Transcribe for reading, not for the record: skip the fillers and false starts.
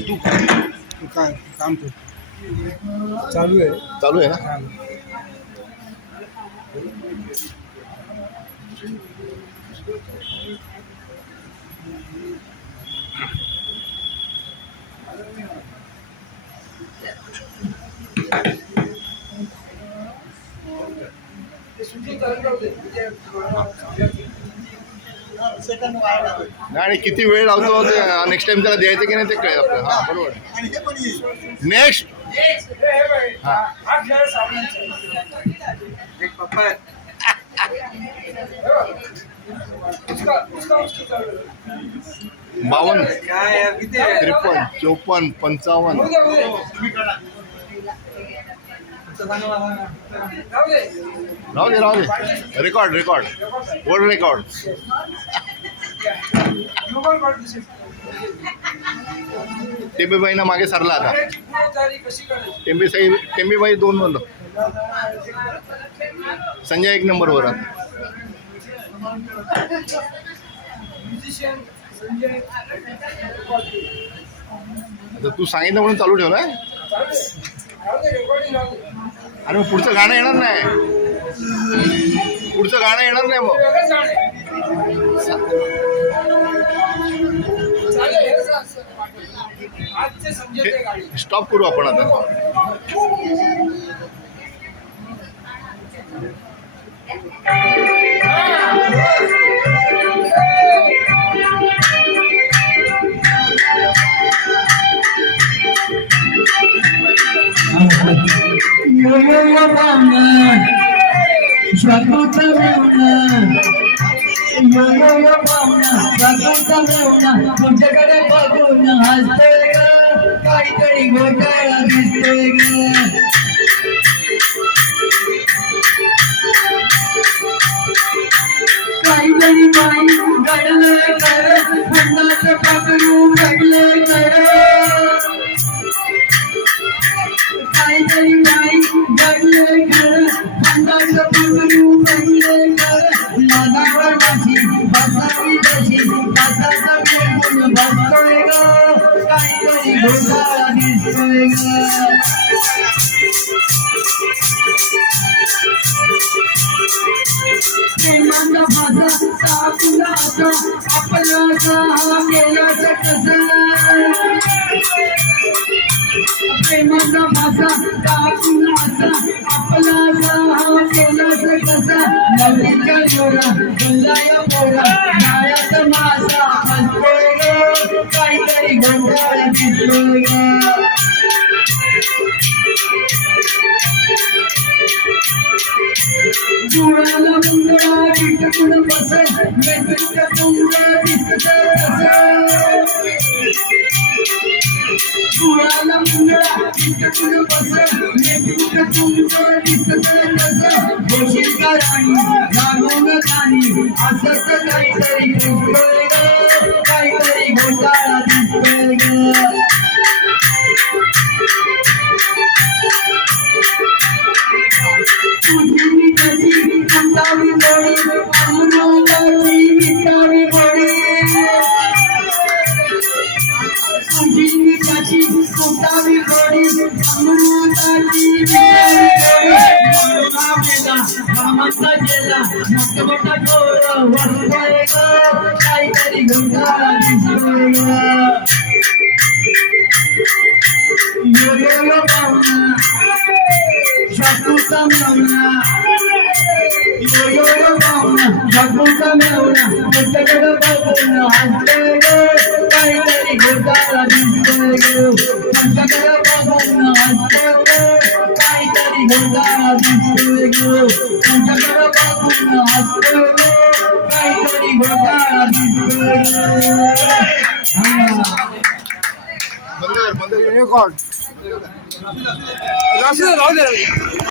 तू काय काम कर चालू आहे ना. आणि किती वेळ लावतो ते नेक्स्ट टाइम त्याला द्यायचं की नाही ते कळेल आपल्याला. हा बरोबर. नेक्स्ट बावन्न 53 54 55 राहू दे रेकॉर्ड वर्ल्ड रेकॉर्ड. टेंबेबाईना मागे सरला आता. टेंबेबाई 2 बोललो. संजय 1 नंबरवर आता. तू सांगितलं म्हणून चालू ठेव ना. अरे मग पुढचं गाणं येणार नाही. मग स्टॉप करू आपण आता. तुझ्याकडे बघून हसतोय ग, काहीतरी घोटाळा दिसतोय ग. काहीतरी बाई घडलंय कर, फंडाचं पकडू घडलंय कर. काहीतरी बाई घडलंय कर, फंडाचं पकडू घडलंय कर. लागावर माझी बसावी तशी बसाचा बोलून बसतोय ग, काहीतरी घोटाळा दिसतोय ग. प्रेमाचा माझा तापुला आता आपल्याचा हा गेलाचा कसा. प्रेमाचा माझा तापुला आता आपल्याचा हा गेलाचा कसा. नवरीच्या जोरा गुंजाया पोरा जाळ्यात माझा हसतोय ग, काहीतरी घोटाळा दिसतोय ग. जुळाला मुंगळा विटकून बस, वेगळ्या मुंगळा दिसत कस. जुळाला मुंगळा विटकून बस, वेगळ्या मुंगळा दिसत कस. घोषित राणी जागोन गाणी असंच काहीतरी दिसतोय ग, काहीतरी घोटाळा दिसतोय ग. तुझी मिठाची कंटावी गोडी, अमृताची मिठावी गोडी. तुझी मिठाची कंटावी गोडी, अमृताची मिठावी गोडी. मेला मामाचा गेला मोठा गोळ वसतोय ग, काहीतरी घोटाळा दिसतोय ग. यो यो यो पाहुणा शाकूचा मेवणा, यो यो यो पाहुणा शाकूचा मेवणा. तुझ्याकडे बघून हसतोय ग, काहीतरी घोटाळा दिसतोय ग. तुझ्याकडे बघून हसतोय ग, काहीतरी घोटाळा दिसतोय ग. तुझ्याकडे बघून हसतोय ग, काहीतरी घोटाळा दिसतोय ग. रेकॉर्ड.